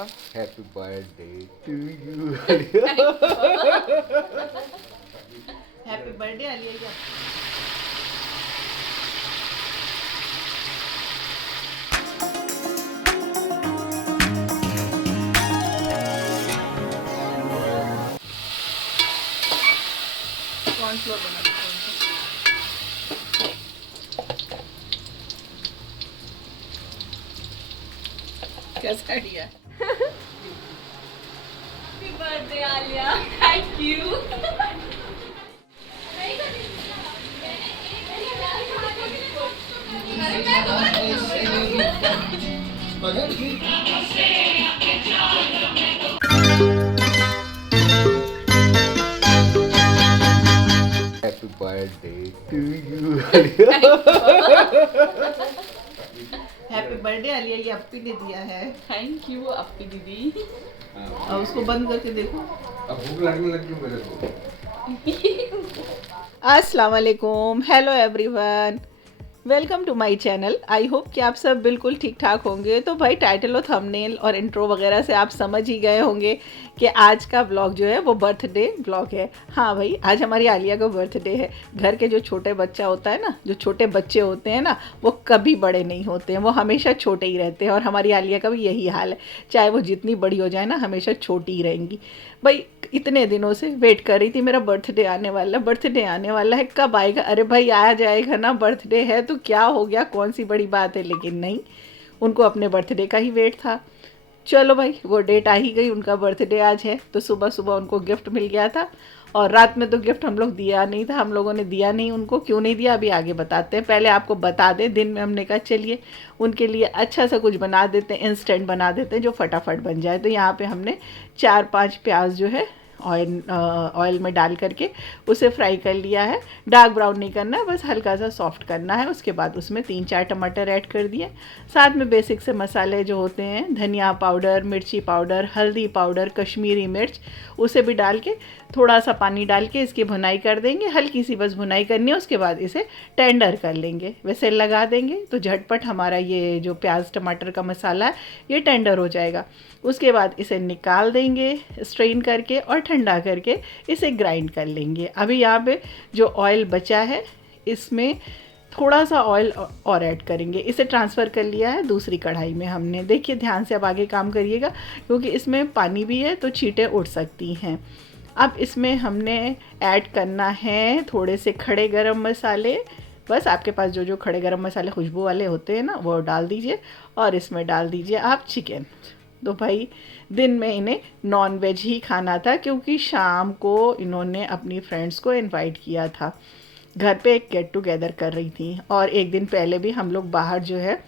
पापा। Happy birthday to you. Happy birthday Alia ji. Cornflour बना दो। कैसा आइडिया है? Happy birthday Alia, thank you. Happy birthday to you. Happy birthday Alia, ये अप्पी ने दिया है। थैंक यू अप्पी दीदी। और उसको बंद करके देखो। अब भूख लगने लगी मेरे को। अस्सलाम वालेकुम, hello everyone, welcome to my channel. I hope कि आप सब बिल्कुल ठीक ठाक होंगे। तो भाई टाइटल और थंबनेल और इंट्रो वगैरह से आप समझ ही गए होंगे कि आज का ब्लॉग जो है वो बर्थडे ब्लॉग है। हाँ भाई, आज हमारी आलिया का बर्थडे है। घर के जो छोटे बच्चा होता है ना, जो छोटे बच्चे होते हैं ना, वो कभी बड़े नहीं होते हैं, वो हमेशा छोटे ही रहते हैं। और हमारी आलिया का भी यही हाल है, चाहे वो जितनी बड़ी हो जाए ना, हमेशा छोटी ही रहेंगी। भाई इतने दिनों से वेट कर रही थी, मेरा बर्थडे आने वाला है, कब आएगा? अरे भाई आ जाएगा ना, बर्थडे है तो क्या हो गया, कौन सी बड़ी बात है। लेकिन नहीं, उनको अपने बर्थडे का ही वेट था। चलो भाई, वो डेट आ ही गई, उनका बर्थडे आज है। तो सुबह सुबह उनको गिफ्ट मिल गया था, और रात में तो गिफ्ट हम लोग दिया नहीं था, हम लोगों ने दिया नहीं उनको। क्यों नहीं दिया अभी आगे बताते हैं, पहले आपको बता दें। दिन में हमने कहा चलिए उनके लिए अच्छा सा कुछ बना देते हैं, इंस्टेंट बना देते हैं जो फटाफट बन जाए। तो यहाँ पे हमने 4-5 प्याज जो है ऑयल में डाल करके उसे फ्राई कर लिया है। डार्क ब्राउन नहीं करना है, बस हल्का सा सॉफ्ट करना है। उसके बाद उसमें 3-4 टमाटर ऐड कर दिए। साथ में बेसिक से मसाले जो होते हैं, धनिया पाउडर, मिर्ची पाउडर, हल्दी पाउडर, कश्मीरी मिर्च, उसे भी डाल के थोड़ा सा पानी डाल के इसकी भुनाई कर देंगे। हल्की सी बस भुनाई करनी है, उसके बाद इसे टेंडर कर लेंगे, वैसे लगा देंगे तो झटपट हमारा ये जो प्याज टमाटर का मसाला है ये टेंडर हो जाएगा। उसके बाद इसे निकाल देंगे स्ट्रेन करके, और ठंडा करके इसे ग्राइंड कर लेंगे। अभी यहाँ पे जो ऑयल बचा है इसमें थोड़ा सा ऑयल और ऐड करेंगे। इसे ट्रांसफ़र कर लिया है दूसरी कढ़ाई में हमने। देखिए ध्यान से अब आगे काम करिएगा, क्योंकि इसमें पानी भी है तो छींटें उड़ सकती हैं। अब इसमें हमने ऐड करना है थोड़े से खड़े गरम मसाले। बस आपके पास जो जो खड़े गरम मसाले खुशबू वाले होते हैं ना, वो डाल दीजिए। और इसमें डाल दीजिए आप चिकन। तो भाई दिन में इन्हें नॉन वेज ही खाना था, क्योंकि शाम को इन्होंने अपनी फ्रेंड्स को इनवाइट किया था। घर पे एक गेट टुगेदर कर रही थी, और एक दिन पहले भी हम लोग बाहर जो है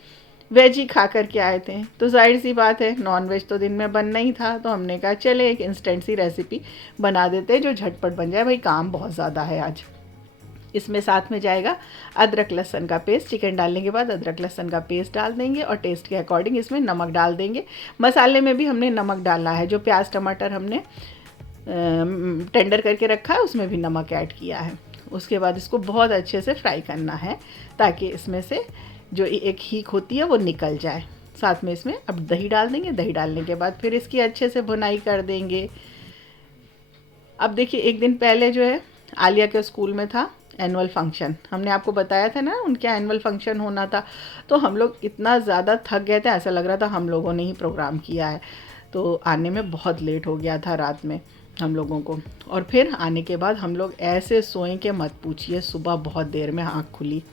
वेज ही खा कर के आए थे। तो जाहिर सी बात है नॉन वेज तो दिन में बनना ही था। तो हमने कहा चले एक इंस्टेंट सी रेसिपी बना देते हैं जो झटपट बन जाए। भाई काम बहुत ज़्यादा है आज। इसमें साथ में जाएगा अदरक लहसुन का पेस्ट। चिकन डालने के बाद अदरक लहसुन का पेस्ट डाल देंगे, और टेस्ट के अकॉर्डिंग इसमें नमक डाल देंगे। मसाले में भी हमने नमक डाला है, जो प्याज टमाटर हमने टेंडर करके रखा है उसमें भी नमक ऐड किया है। उसके बाद इसको बहुत अच्छे से फ्राई करना है, ताकि इसमें से जो एक हीक होती है वो निकल जाए। साथ में इसमें अब दही डाल देंगे। दही डालने के बाद फिर इसकी अच्छे से भुनाई कर देंगे। अब देखिए एक दिन पहले जो है आलिया के स्कूल में था एनुअल फंक्शन। हमने आपको बताया था ना उनके एनुअल फंक्शन होना था। तो हम लोग इतना ज़्यादा थक गए थे, ऐसा लग रहा था हम लोगों ने ही प्रोग्राम किया है। तो आने में बहुत लेट हो गया था रात में हम लोगों को। और फिर आने के बाद हम लोग ऐसे सोए कि मत पूछिए, सुबह बहुत देर में आँख खुली।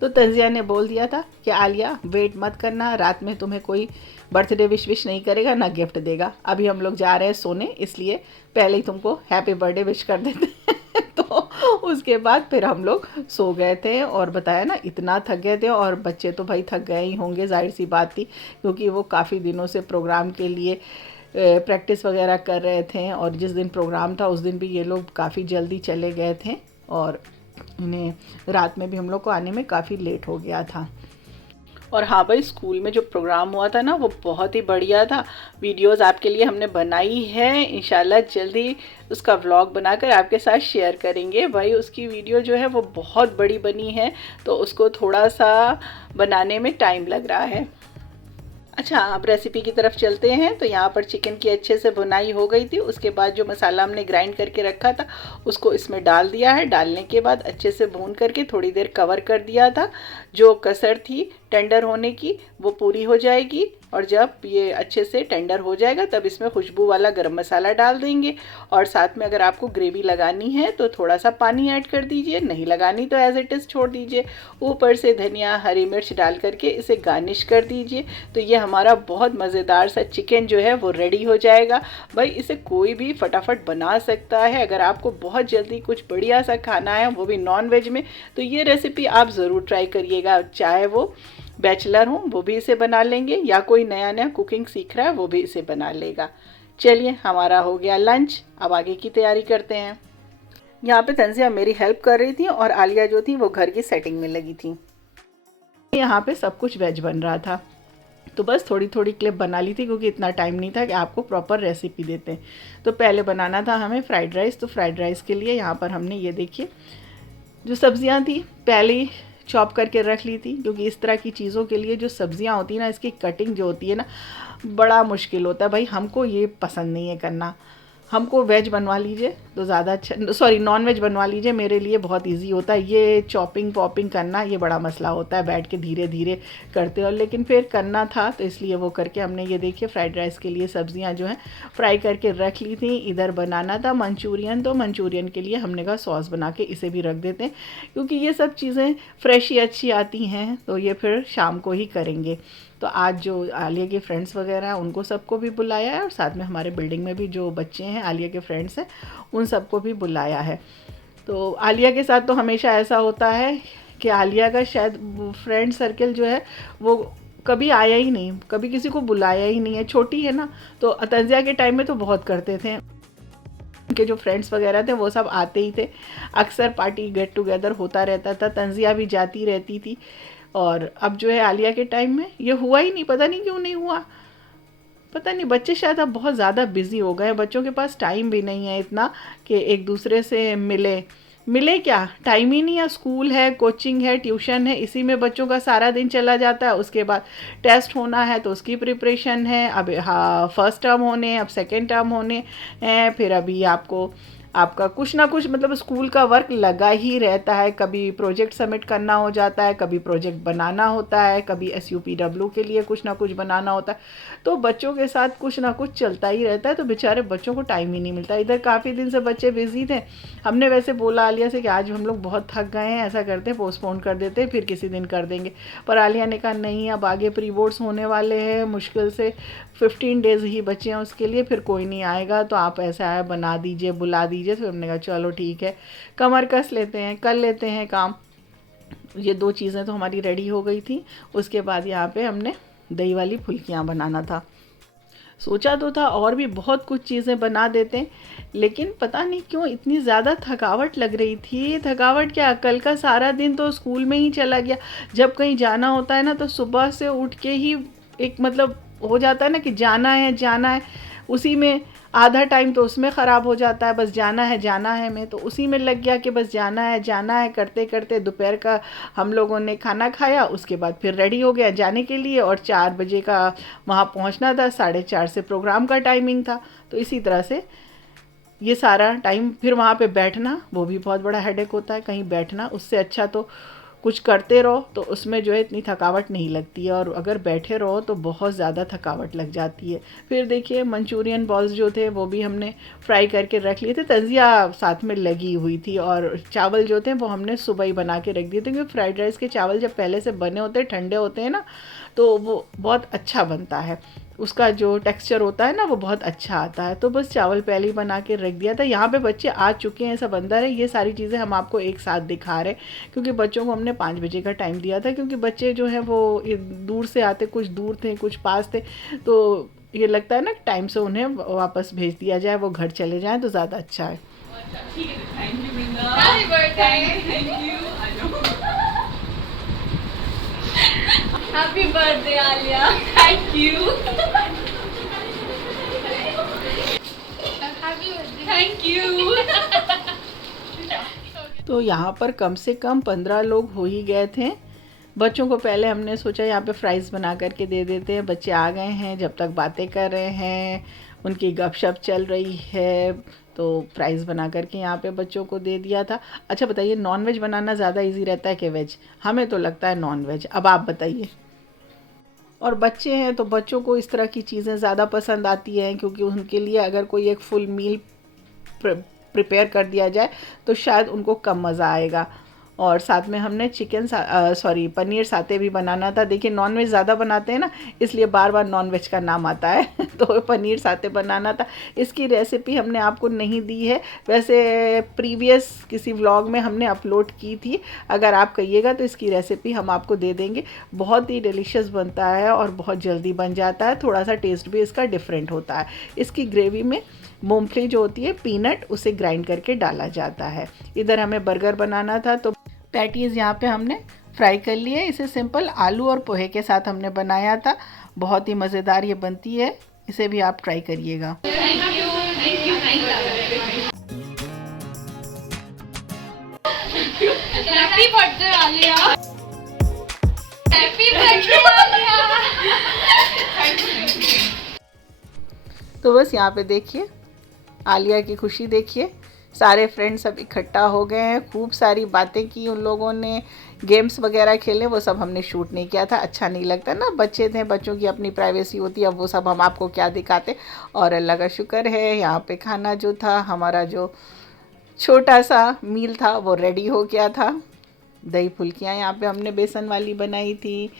तो तंजिया ने बोल दिया था कि आलिया वेट मत करना, रात में तुम्हें कोई बर्थडे विश नहीं करेगा, ना गिफ्ट देगा। अभी हम लोग जा रहे हैं सोने, इसलिए पहले ही तुमको हैप्पी बर्थडे विश कर देते हैं। तो उसके बाद फिर हम लोग सो गए थे। और बताया ना इतना थक गए थे, और बच्चे तो भाई थक गए ही होंगे, जाहिर सी बात थी, क्योंकि वो काफ़ी दिनों से प्रोग्राम के लिए प्रैक्टिस वगैरह कर रहे थे। और जिस दिन प्रोग्राम था उस दिन भी ये लोग काफ़ी जल्दी चले गए थे, और इन्हें रात में भी हम लोग को आने में काफ़ी लेट हो गया था। और हाँ भाई, स्कूल में जो प्रोग्राम हुआ था ना वो बहुत ही बढ़िया था। वीडियोस आपके लिए हमने बनाई है, इंशाल्लाह जल्दी उसका व्लॉग बनाकर आपके साथ शेयर करेंगे। भाई उसकी वीडियो जो है वो बहुत बड़ी बनी है, तो उसको थोड़ा सा बनाने में टाइम लग रहा है। अच्छा, अब रेसिपी की तरफ चलते हैं। तो यहाँ पर चिकन की अच्छे से भुनाई हो गई थी। उसके बाद जो मसाला हमने ग्राइंड करके रखा था उसको इसमें डाल दिया है। डालने के बाद अच्छे से भून करके थोड़ी देर कवर कर दिया था। जो कसर थी टेंडर होने की वो पूरी हो जाएगी, और जब ये अच्छे से टेंडर हो जाएगा तब इसमें खुशबू वाला गरम मसाला डाल देंगे। और साथ में अगर आपको ग्रेवी लगानी है तो थोड़ा सा पानी ऐड कर दीजिए, नहीं लगानी तो एज इट इज़ छोड़ दीजिए। ऊपर से धनिया हरी मिर्च डाल करके इसे गार्निश कर दीजिए। तो ये हमारा बहुत मज़ेदार सा चिकन जो है वो रेडी हो जाएगा। भाई इसे कोई भी फटाफट बना सकता है। अगर आपको बहुत जल्दी कुछ बढ़िया सा खाना है, वो भी नॉन वेज में, तो ये रेसिपी आप ज़रूर ट्राई करिएगा। चाहे वो बैचलर हो वो भी इसे बना लेंगे, या कोई नया नया कुकिंग सीख रहा है वो भी इसे बना लेगा। चलिए, हमारा हो गया लंच, अब आगे की तैयारी करते हैं। यहाँ पे तंजिया मेरी हेल्प कर रही थी और आलिया जो थी वो घर की सेटिंग में लगी थी। यहाँ पे सब कुछ वेज बन रहा था, तो बस थोड़ी थोड़ी क्लिप बना ली थी क्योंकि इतना टाइम नहीं था कि आपको प्रॉपर रेसिपी देते। तो पहले बनाना था हमें फ्राइड राइस। तो फ्राइड राइस के लिए यहाँ पर हमने ये देखिए जो सब्जियाँ थी पहले ही चॉप करके रख ली थी, क्योंकि इस तरह की चीज़ों के लिए जो सब्जियां होती हैं ना, इसकी कटिंग जो होती है ना बड़ा मुश्किल होता है। भाई हमको ये पसंद नहीं है करना। हमको वेज बनवा लीजिए तो ज़्यादा अच्छा, सॉरी नॉन वेज बनवा लीजिए, मेरे लिए बहुत इजी होता है। ये चॉपिंग पॉपिंग करना ये बड़ा मसला होता है, बैठ के धीरे धीरे करते हो। लेकिन फिर करना था तो इसलिए वो करके हमने ये देखिए फ्राइड राइस के लिए सब्जियां जो हैं फ्राई करके रख ली थी। इधर बनाना था मंचूरियन, तो मंचूरियन के लिए हमने कहा सॉस बना के इसे भी रख देते हैं, क्योंकि ये सब चीज़ें फ्रेश ही अच्छी आती हैं, तो ये फिर शाम को ही करेंगे। तो आज जो आलिया के फ्रेंड्स वगैरह हैं उनको सबको भी बुलाया है, और साथ में हमारे बिल्डिंग में भी जो बच्चे हैं आलिया के फ्रेंड्स हैं उन सबको भी बुलाया है। तो आलिया के साथ तो हमेशा ऐसा होता है कि आलिया का शायद फ्रेंड सर्कल जो है वो कभी आया ही नहीं, कभी किसी को बुलाया ही नहीं है। छोटी है ना, तो तंजिया के टाइम में तो बहुत करते थे, उनके जो फ्रेंड्स वगैरह थे वो सब आते ही थे। अक्सर पार्टी गेट टुगेदर होता रहता था, तंजिया भी जाती रहती थी। और अब जो है आलिया के टाइम में ये हुआ ही नहीं, पता नहीं क्यों नहीं हुआ, पता नहीं। बच्चे शायद अब बहुत ज़्यादा बिजी हो गए, बच्चों के पास टाइम भी नहीं है इतना कि एक दूसरे से मिले क्या, टाइम ही नहीं है। स्कूल है, कोचिंग है, ट्यूशन है, इसी में बच्चों का सारा दिन चला जाता है। उसके बाद टेस्ट होना है तो उसकी प्रिपरेशन है। अब हाँ फर्स्ट टर्म होने हैं, अब सेकेंड टर्म होने हैं, फिर अभी आपका कुछ ना कुछ मतलब स्कूल का वर्क लगा ही रहता है। कभी प्रोजेक्ट सबमिट करना हो जाता है, कभी प्रोजेक्ट बनाना होता है, कभी SUPW के लिए कुछ ना कुछ बनाना होता है। तो बच्चों के साथ कुछ ना कुछ चलता ही रहता है, तो बेचारे बच्चों को टाइम ही नहीं मिलता। इधर काफ़ी दिन से बच्चे बिजी थे। हमने वैसे बोला आलिया से कि आज हम लोग बहुत थक गए हैं, ऐसा करते पोस्टपोन कर देते, फिर किसी दिन कर देंगे। पर आलिया ने कहा नहीं, अब आगे प्री बोर्ड्स होने वाले हैं, मुश्किल से 15 डेज़ ही बचे हैं उसके लिए, फिर कोई नहीं आएगा, तो आप ऐसा है बना दीजिए, बुला दीजिए। तो हमने कहा चलो ठीक है, कमर कस लेते हैं, कर लेते हैं काम। ये 2 चीज़ें तो हमारी रेडी हो गई थी। उसके बाद यहाँ पे हमने दही वाली फुल्कियाँ बनाना था। सोचा तो था और भी बहुत कुछ चीज़ें बना देते, लेकिन पता नहीं क्यों इतनी ज़्यादा थकावट लग रही थी। थकावट क्या, कल का सारा दिन तो स्कूल में ही चला गया। जब कहीं जाना होता है ना तो सुबह से उठ के ही एक मतलब हो जाता है ना कि जाना है, उसी में आधा टाइम तो उसमें ख़राब हो जाता है। बस जाना है मैं तो उसी में लग गया कि बस जाना है करते करते दोपहर का हम लोगों ने खाना खाया। उसके बाद फिर रेडी हो गया जाने के लिए, और 4 बजे का वहाँ पहुँचना था, 4:30 से प्रोग्राम का टाइमिंग था। तो इसी तरह से ये सारा टाइम, फिर वहाँ पे बैठना वो भी बहुत बड़ा हेडेक होता है। कहीं बैठना, उससे अच्छा तो कुछ करते रहो, तो उसमें जो है इतनी थकावट नहीं लगती है, और अगर बैठे रहो तो बहुत ज़्यादा थकावट लग जाती है। फिर देखिए मंचूरियन बॉल्स जो थे वो भी हमने फ्राई करके रख लिए थे, तंजिया साथ में लगी हुई थी। और चावल जो थे वो हमने सुबह ही बना के रख दिए थे, क्योंकि फ्राइड राइस के चावल जब पहले से बने होते हैं, ठंडे होते हैं ना, तो वो बहुत अच्छा बनता है। उसका जो टेक्सचर होता है ना वो बहुत अच्छा आता है। तो बस चावल पहले ही बना के रख दिया था। यहाँ पे बच्चे आ चुके हैं, सब अंदर है। ये सारी चीज़ें हम आपको एक साथ दिखा रहे हैं, क्योंकि बच्चों को हमने 5 बजे का टाइम दिया था, क्योंकि बच्चे जो हैं वो दूर से आते, कुछ दूर थे कुछ पास थे, तो ये लगता है ना टाइम से उन्हें वापस भेज दिया जाए, वो घर चले जाएँ तो ज़्यादा अच्छा है। ठीक है, thank you Binda, happy birthday, thank you. Happy birthday, Alia. Thank you. Thank you. तो यहाँ पर कम से कम 15 लोग हो ही गए थे। बच्चों को पहले हमने सोचा यहाँ पे फ्राइज़ बना करके दे देते हैं। बच्चे आ गए हैं, जब तक बातें कर रहे हैं, उनकी गपशप चल रही है, तो फ्राइज़ बना करके यहाँ पे बच्चों को दे दिया था। अच्छा बताइए, नॉन वेज बनाना ज़्यादा इजी रहता है कि वेज? हमें तो लगता है नॉन वेज। अब आप बताइए। और बच्चे हैं तो बच्चों को इस तरह की चीज़ें ज़्यादा पसंद आती हैं, क्योंकि उनके लिए अगर कोई एक फुल मील प्रिपेयर कर दिया जाए तो शायद उनको कम मज़ा आएगा। और साथ में हमने पनीर साते भी बनाना था। देखिए नॉन वेज ज़्यादा बनाते हैं ना, इसलिए बार बार नॉन वेज का नाम आता है तो पनीर साते बनाना था। इसकी रेसिपी हमने आपको नहीं दी है, वैसे प्रीवियस किसी व्लॉग में हमने अपलोड की थी। अगर आप कहिएगा तो इसकी रेसिपी हम आपको दे देंगे। बहुत ही डिलीशियस बनता है और बहुत जल्दी बन जाता है। थोड़ा सा टेस्ट भी इसका डिफरेंट होता है। इसकी ग्रेवी में मूंगफली जो होती है, पीनट, उसे ग्राइंड करके डाला जाता है। इधर हमें बर्गर बनाना था, तो पैटीज़ यहाँ पे हमने फ्राई कर लिए। इसे सिंपल आलू और पोहे के साथ हमने बनाया था। बहुत ही मज़ेदार ये बनती है, इसे भी आप ट्राई करिएगा। Happy birthday, Alia. Happy birthday, Alia. तो बस यहाँ पे देखिए आलिया की खुशी देखिए। सारे फ्रेंड्स सब इकट्ठा हो गए हैं, खूब सारी बातें की उन लोगों ने, गेम्स वगैरह खेले। वो सब हमने शूट नहीं किया था, अच्छा नहीं लगता ना, बच्चे थे, बच्चों की अपनी प्राइवेसी होती है। अब वो सब हम आपको क्या दिखाते। और अल्लाह का शुक्र है यहाँ पे खाना जो था, हमारा जो छोटा सा मील था वो रेडी हो गया था। दही फुल्कियाँ यहाँ पे हमने बेसन वाली बनाई थी।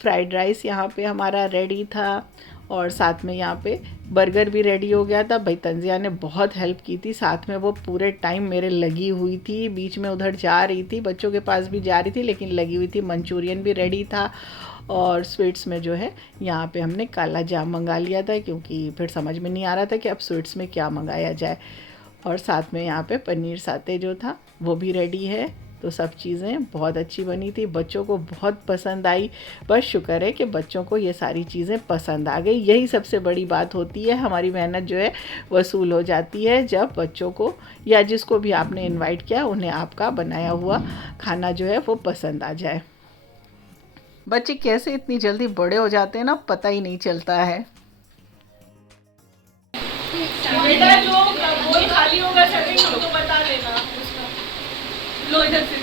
फ्राइड राइस यहाँ पे हमारा रेडी था। और साथ में यहाँ पे बर्गर भी रेडी हो गया था। भाई तंजिया ने बहुत हेल्प की थी, साथ में वो पूरे टाइम मेरे लगी हुई थी। बीच में उधर जा रही थी, बच्चों के पास भी जा रही थी, लेकिन लगी हुई थी। मंचूरियन भी रेडी था। और स्वीट्स में जो है यहाँ पे हमने काला जाम मंगा लिया था, क्योंकि फिर समझ में नहीं आ रहा था कि अब स्वीट्स में क्या मंगाया जाए। और साथ में यहाँ पे पनीर साते जो था वो भी रेडी है। तो सब चीज़ें बहुत अच्छी बनी थी, बच्चों को बहुत पसंद आई। बस शुक्र है कि बच्चों को ये सारी चीज़ें पसंद आ गई। यही सबसे बड़ी बात होती है, हमारी मेहनत जो है वसूल हो जाती है जब बच्चों को या जिसको भी आपने इनवाइट किया उन्हें आपका बनाया हुआ खाना जो है वो पसंद आ जाए। बच्चे कैसे इतनी जल्दी बड़े हो जाते हैं ना, पता ही नहीं चलता है। बेटा जो वही खाली होगा सेटिंग हमको बता देना। लो इधर से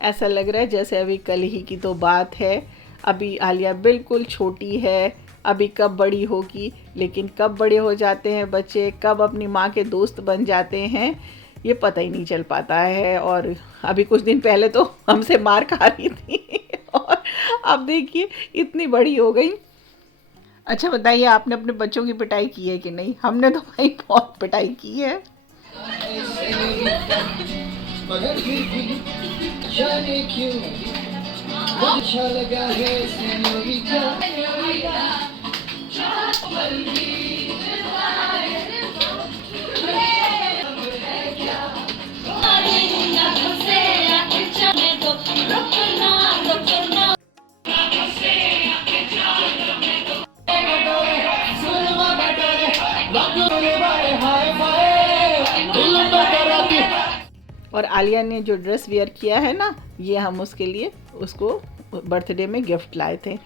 ऐसा लग रहा है जैसे अभी कल ही की तो बात है। अभी आलिया बिल्कुल छोटी है, अभी कब बड़ी होगी। लेकिन कब बड़े हो जाते हैं बच्चे, कब अपनी माँ के दोस्त बन जाते हैं, ये पता ही नहीं चल पाता है। और अभी कुछ दिन पहले तो हमसे मार खा रही थी और अब देखिए इतनी बड़ी हो गई। अच्छा बताइए, आपने अपने बच्चों की पिटाई की है कि नहीं? हमने तो भाई बहुत पिटाई की है। मगर फिर भी जाने क्यों अच्छा लगा है सेनोरिटा। और आलिया ने जो ड्रेस वेयर किया है ना, ये हम उसके लिए उसको बर्थडे में गिफ्ट लाए थे।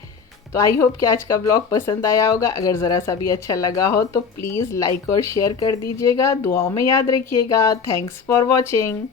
तो आई होप कि आज का ब्लॉग पसंद आया होगा। अगर ज़रा सा भी अच्छा लगा हो तो प्लीज़ लाइक और शेयर कर दीजिएगा। दुआओं में याद रखिएगा। Thanks for watching.